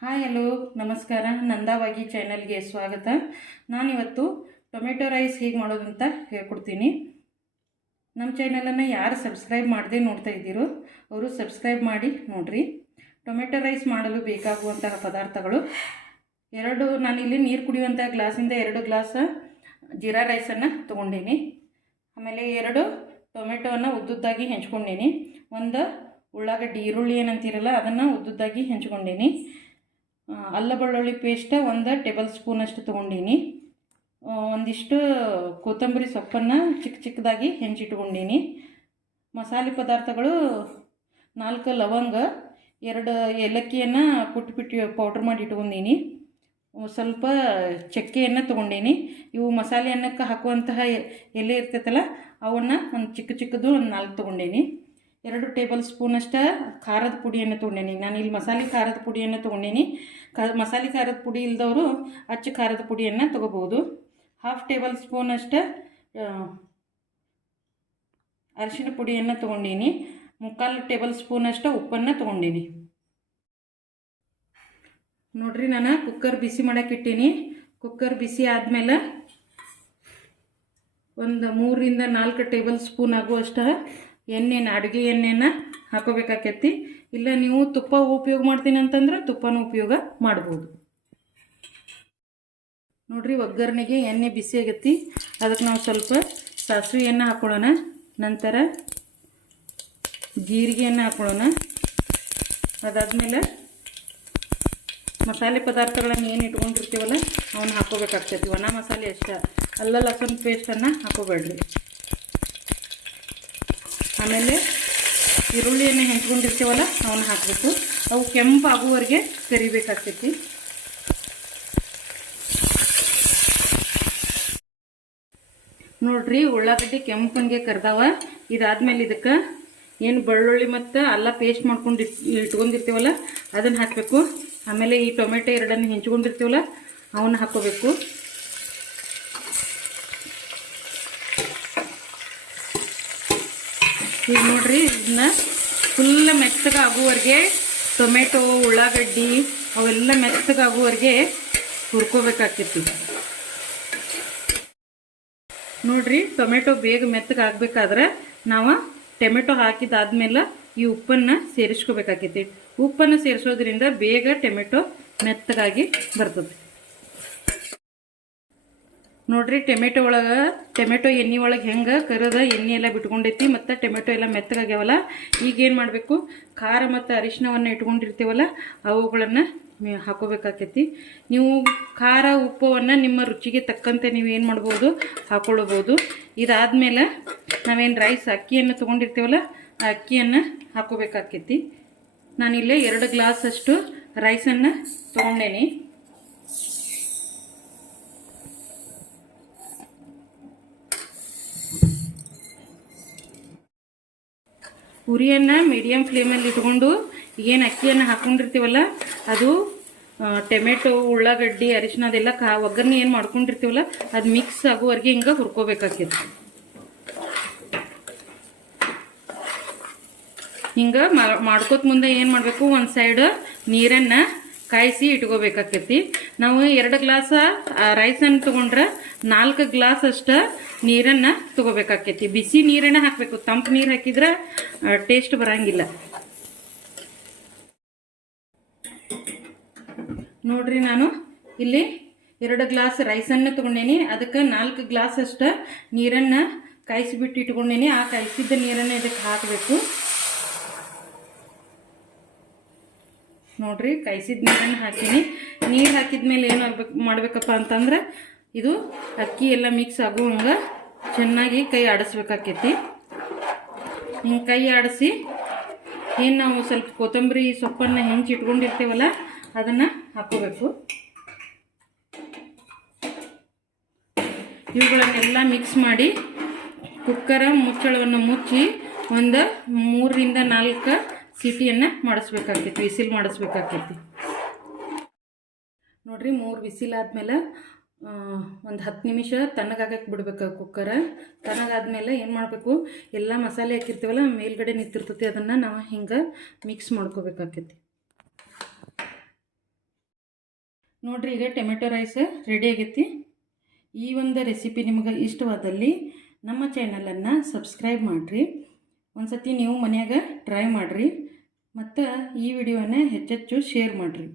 Hi, hello, ನಮಸ್ಕಾರ. ನಂದಾವಾಗಿ ಚಾನಲ್ಗೆ ಸ್ವಾಗತ. ನಾನಿವತ್ತು ಟೊಮೆಟೊ ರೈಸ್ ಹೇಗೆ ಮಾಡೋದು ಅಂತ ಹೇಳ್ಕೊಡ್ತೀನಿ. ನಮ್ಮ ಚಾನಲನ್ನು ಯಾರು ಸಬ್ಸ್ಕ್ರೈಬ್ ಮಾಡದೆ ನೋಡ್ತಾ ಇದ್ದೀರೋ, ಅವರು ಸಬ್ಸ್ಕ್ರೈಬ್ ಮಾಡಿ ನೋಡಿರಿ. ಟೊಮೆಟೊ ರೈಸ್ ಮಾಡಲು ಬೇಕಾಗುವಂತಹ ಪದಾರ್ಥಗಳು. ಎರಡು, ನಾನಿಲ್ಲಿ ನೀರು ಕುಡಿಯುವಂಥ ಗ್ಲಾಸಿಂದ ಎರಡು ಗ್ಲಾಸ್ ಜೀರಾ ರೈಸನ್ನು ತೊಗೊಂಡೀನಿ. ಆಮೇಲೆ ಎರಡು ಟೊಮೆಟೊವನ್ನು ಉದ್ದುದ್ದಾಗಿ ಹೆಂಚ್ಕೊಂಡೀನಿ. ಒಂದು ಉಳ್ಳಾಗಡ್ಡಿ ಈರುಳ್ಳಿ ಏನಂತೀರಲ್ಲ, ಅದನ್ನು ಉದ್ದುದ್ದಾಗಿ ಹೆಂಚ್ಕೊಂಡೀನಿ. ಅಲ್ಲ ಬೆಳ್ಳುಳ್ಳಿ ಪೇಸ್ಟ ಒಂದು ಟೇಬಲ್ ಸ್ಪೂನಷ್ಟು ತೊಗೊಂಡೀನಿ. ಒಂದಿಷ್ಟು ಕೊತ್ತಂಬರಿ ಸೊಪ್ಪನ್ನು ಚಿಕ್ಕ ಚಿಕ್ಕದಾಗಿ ಹೆಂಚಿಟ್ಕೊಂಡೀನಿ ಮಸಾಲೆ ಪದಾರ್ಥಗಳು ನಾಲ್ಕು ಲವಂಗ, ಎರಡು ಏಲಕ್ಕಿಯನ್ನು ಕುಟ್ಬಿಟ್ಟು ಪೌಡ್ರ್ ಮಾಡಿ ಇಟ್ಕೊಂಡೀನಿ ಸ್ವಲ್ಪ ಚಕ್ಕೆಯನ್ನು ತೊಗೊಂಡೀನಿ. ಇವು ಮಸಾಲೆ ಅನ್ನಕ್ಕೆ ಹಾಕುವಂತಹ ಎಲೆ ಇರ್ತೈತಲ್ಲ, ಅವನ್ನ ಒಂದು ಚಿಕ್ಕ ಚಿಕ್ಕದು ಒಂದು ನಾಲ್ಕು ತೊಗೊಂಡೀನಿ. ಎರಡು ಟೇಬಲ್ ಸ್ಪೂನಷ್ಟು ಖಾರದ ಪುಡಿಯನ್ನು ತೊಗೊಂಡೇನಿ. ನಾನು ಇಲ್ಲಿ ಮಸಾಲೆ ಖಾರದ ಪುಡಿಯನ್ನು ತೊಗೊಂಡೇನಿ. ಕ ಮಸಾಲೆ ಖಾರದ ಪುಡಿ ಇಲ್ದವರು ಅಚ್ಚ ಖಾರದ ಪುಡಿಯನ್ನು ತೊಗೋಬೋದು ಹಾಫ್ ಟೇಬಲ್ ಸ್ಪೂನಷ್ಟು ಅರಿಶಿಣ ಪುಡಿಯನ್ನು ತೊಗೊಂಡೀನಿ. ಮುಕ್ಕಾಲು ಟೇಬಲ್ ಸ್ಪೂನಷ್ಟು ಉಪ್ಪನ್ನು ತೊಗೊಂಡೀನಿ. ನೋಡ್ರಿ ನಾನು ಕುಕ್ಕರ್ ಬಿಸಿ ಮಾಡೋಕ್ಕಿಟ್ಟೀನಿ ಕುಕ್ಕರ್ ಬಿಸಿ ಆದಮೇಲೆ ಒಂದು ಮೂರರಿಂದ ನಾಲ್ಕು ಟೇಬಲ್ ಸ್ಪೂನ್ ಆಗುವಷ್ಟು ಎಣ್ಣೆನ, ಅಡುಗೆ ಎಣ್ಣೆನ ಹಾಕೋಬೇಕಾಕೈತಿ. ಇಲ್ಲ ನೀವು ತುಪ್ಪ ಉಪಯೋಗ ಮಾಡ್ತೀನಿ ಅಂತಂದ್ರೆ ತುಪ್ಪನೂ ಉಪಯೋಗ ಮಾಡ್ಬೋದು. ನೋಡ್ರಿ ಒಗ್ಗರಣೆಗೆ ಎಣ್ಣೆ ಬಿಸಿ ಆಗೈತಿ. ಅದಕ್ಕೆ ನಾವು ಸ್ವಲ್ಪ ಸಾಸಿವೆಯನ್ನು ಹಾಕೊಳ್ಳೋಣ. ನಂತರ ಜೀರಿಗೆಯನ್ನು ಹಾಕೊಳ್ಳೋಣ. ಅದಾದಮೇಲೆ ಮಸಾಲೆ ಪದಾರ್ಥಗಳನ್ನು ಏನು ಇಟ್ಕೊಂಡಿರ್ತೀವಲ್ಲ, ಅವನ್ನ ಹಾಕೋಬೇಕಾಗ್ತೈತಿ. ಒಣ ಮಸಾಲೆ ಅಷ್ಟೇ. ಅಲ್ಲ, ಲಸನ್ ಪೇಸ್ಟನ್ನು ಹಾಕೋಬೇಡ್ರಿ. ಆಮೇಲೆ ಈರುಳ್ಳಿಯನ್ನು ಹೆಂಚ್ಕೊಂಡಿರ್ತೀವಲ್ಲ, ಅವನ್ನ ಹಾಕಬೇಕು. ಅವು ಕೆಂಪು ಆಗುವವರೆಗೆ ಕರಿಬೇಕಾಗ್ತೈತಿ ನೋಡ್ರಿ, ಉಳ್ಳಾಗಡ್ಡಿ ಕೆಂಪಂಗೆ ಕರ್ದಾವ. ಇದಾದ್ಮೇಲೆ ಇದಕ್ಕೆ ಏನು ಬೆಳ್ಳುಳ್ಳಿ ಮತ್ತು ಅಲ್ಲ ಪೇಸ್ಟ್ ಮಾಡ್ಕೊಂಡು ಇಟ್, ಇಟ್ಕೊಂಡಿರ್ತೀವಲ್ಲ, ಅದನ್ನು ಹಾಕಬೇಕು. ಆಮೇಲೆ ಈ ಟೊಮೆಟೊ ಎರಡನ್ನು ಹೆಂಚ್ಕೊಂಡಿರ್ತೀವಲ್ಲ, ಅವನ್ನ ಹಾಕೋಬೇಕು. ಈಗ ನೋಡ್ರಿ ಇದನ್ನ ಫುಲ್ ಮೆತ್ತಗಾಗುವವರೆಗೆ ಟೊಮೆಟೊ, ಉಳ್ಳಾಗಡ್ಡಿ ಅವೆಲ್ಲ ಮೆತ್ತಗಾಗುವವರೆಗೆ ಹುರ್ಕೋಬೇಕಾಗ್ತಿತ್ತು ನೋಡ್ರಿ, ಟೊಮೆಟೊ ಬೇಗ ಮೆತ್ತಗಾಗ್ಬೇಕಾದ್ರೆ ನಾವು ಟೊಮೆಟೊ ಹಾಕಿದಾದ್ಮೇಲೆ ಈ ಉಪ್ಪನ್ನು ಸೇರಿಸ್ಕೋಬೇಕಾಕೈತಿ ಉಪ್ಪನ್ನು ಸೇರಿಸೋದ್ರಿಂದ ಬೇಗ ಟೊಮೆಟೊ ಮೆತ್ತಗಾಗಿ ಬರ್ತದೆ ನೋಡ್ರಿ, ಟೊಮೆಟೊ ಒಳಗೆ, ಟೊಮೆಟೊ ಎಣ್ಣೆ ಒಳಗೆ ಹೆಂಗೆ ಕರದ ಎಣ್ಣೆ ಎಲ್ಲ ಬಿಟ್ಕೊಂಡೈತಿ, ಮತ್ತು ಟೊಮೆಟೊ ಎಲ್ಲ ಮೆತ್ತಗಾಗ್ಯಾವಲ್ಲ, ಈಗ ಏನು ಮಾಡಬೇಕು? ಖಾರ ಮತ್ತು ಅರಿಶಿನವನ್ನು ಇಟ್ಕೊಂಡಿರ್ತೀವಲ್ಲ, ಅವುಗಳನ್ನು ಹಾಕೋಬೇಕಾಕೈತಿ. ನೀವು ಖಾರ, ಉಪ್ಪವನ್ನು ನಿಮ್ಮ ರುಚಿಗೆ ತಕ್ಕಂತೆ ನೀವು ಏನು ಮಾಡ್ಬೋದು? ಹಾಕ್ಕೊಳ್ಬೋದು ಇದಾದಮೇಲೆ ನಾವೇನು ರೈಸ್ ಅಕ್ಕಿಯನ್ನು ತೊಗೊಂಡಿರ್ತೀವಲ್ಲ ಆ ಅಕ್ಕಿಯನ್ನು ಹಾಕೋಬೇಕಾಕೈತಿ. ನಾನಿಲ್ಲೇ ಎರಡು ಗ್ಲಾಸ್ ಅಷ್ಟು ರೈಸನ್ನು ತೊಗೊಂಡೇನಿ. ಉರಿಯನ್ನು ಮೀಡಿಯಮ್ ಫ್ಲೇಮಲ್ಲಿ ಇಟ್ಕೊಂಡು ಏನು ಅಕ್ಕಿಯನ್ನು ಹಾಕ್ಕೊಂಡಿರ್ತೀವಲ್ಲ ಅದು ಟೊಮೆಟೊ, ಉಳ್ಳಾಗಡ್ಡಿ, ಅರಿಶಿನ ಅದೆಲ್ಲ ಕಾ, ಒಗ್ಗರಣೆ ಏನು ಮಾಡ್ಕೊಂಡಿರ್ತೀವಲ್ಲ, ಅದು ಮಿಕ್ಸ್ ಆಗುವವರೆಗೆ ಹಿಂಗೆ ಹುರ್ಕೋಬೇಕಾಗ್ತೈತಿ. ಹಿಂಗೆ ಮಾಡ್ಕೋತ ಮುಂದೆ ಏನು ಮಾಡಬೇಕು, ಒಂದು ಸೈಡ್ ನೀರನ್ನು ಕಾಯಿಸಿ ಇಟ್ಕೋಬೇಕಾಕೈತಿ ನಾವು ಎರಡು ಗ್ಲಾಸ ರೈಸನ್ನು ತೊಗೊಂಡ್ರೆ ನಾಲ್ಕು ಗ್ಲಾಸ್ ಅಷ್ಟು ನೀರನ್ನು ತೊಗೋಬೇಕಾಕೈತಿ. ಬಿಸಿ ನೀರನ್ನು ಹಾಕಬೇಕು. ತಂಪು ನೀರು ಹಾಕಿದ್ರೆ ಟೇಸ್ಟ್ ಬರಂಗಿಲ್ಲ. ನೋಡ್ರಿ ನಾನು, ಇಲ್ಲಿ ಎರಡು ಗ್ಲಾಸ್ ರೈಸನ್ನು ತೊಗೊಂಡೇನಿ. ಅದಕ್ಕೆ ನಾಲ್ಕು ಗ್ಲಾಸ್ ಅಷ್ಟು ನೀರನ್ನು ಕಾಯಿಸಿಬಿಟ್ಟು ಇಟ್ಕೊಂಡೇನಿ. ಆ ಕಾಯಿಸಿದ್ದ ನೀರನ್ನು ಇದಕ್ಕೆ ಹಾಕಬೇಕು. ನೋಡ್ರಿ ಕಾಯಿಸಿದ ನೀರನ್ನು ಹಾಕೀನಿ. ನೀರು ಹಾಕಿದ ಮೇಲೆ ಏನು ಆಗ್ಬೇಕು ಮಾಡ್ಬೇಕಪ್ಪ ಅಂತಂದ್ರೆ ಇದು ಅಕ್ಕಿ ಎಲ್ಲ ಮಿಕ್ಸ್ ಆಗುವಂಗೆ ಚೆನ್ನಾಗಿ ಕೈ ಆಡಿಸ್ಬೇಕಾಕೈತಿ. ಕೈ ಆಡಿಸಿ ಏನು ನಾವು ಸ್ವಲ್ಪ ಕೊತ್ತಂಬರಿ ಸೊಪ್ಪನ್ನು ಹೆಂಚಿ ಇಟ್ಕೊಂಡಿರ್ತೇವಲ್ಲ, ಅದನ್ನು ಹಾಕೋಬೇಕು. ಇವುಗಳನ್ನೆಲ್ಲ ಮಿಕ್ಸ್ ಮಾಡಿ ಕುಕ್ಕರ ಮುಚ್ಚಳವನ್ನು ಮುಚ್ಚಿ ಒಂದು ಮೂರರಿಂದ ನಾಲ್ಕು ಸೀಟಿಯನ್ನು ಮಾಡಿಸ್ಬೇಕಾಗ್ತೈತಿ, ವಿಸಿಲ್ ಮಾಡಿಸ್ಬೇಕಾಗ್ತಿತ್ತು ನೋಡ್ರಿ, ಮೂರು ವಿಸಿಲ್ ಆದಮೇಲೆ ಒಂದು ಹತ್ತು ನಿಮಿಷ ತಣ್ಣಗಾಗಕ್ಕೆ ಬಿಡ್ಬೇಕು ಕುಕ್ಕರ? ತಣ್ಣಗಾದ್ಮೇಲೆ ಏನು ಮಾಡಬೇಕು? ಎಲ್ಲ ಮಸಾಲೆ ಹಾಕಿರ್ತೀವಲ್ಲ, ಮೇಲ್ಗಡೆ ನಿಂತಿರ್ತೈತಿ, ಅದನ್ನು ನಾವು ಹಿಂಗೆ ಮಿಕ್ಸ್ ಮಾಡ್ಕೋಬೇಕಾಕೈತಿ ನೋಡಿರಿ, ಈಗ ಟೊಮೆಟೊ ರೈಸ್ ರೆಡಿ ಆಗೈತಿ. ಈ ಒಂದು ರೆಸಿಪಿ ನಿಮಗೆ ಇಷ್ಟವಾದಲ್ಲಿ ನಮ್ಮ ಚಾನಲನ್ನು ಸಬ್ಸ್ಕ್ರೈಬ್ ಮಾಡಿರಿ. ಒಂದು ಸತಿ ನೀವು ಮನೆಯಾಗ ಟ್ರೈ ಮಾಡಿರಿ. ಮತ್ತು ಈ ವಿಡಿಯೋನ ಹೆಚ್ಚೆಚ್ಚು ಶೇರ್ ಮಾಡಿರಿ.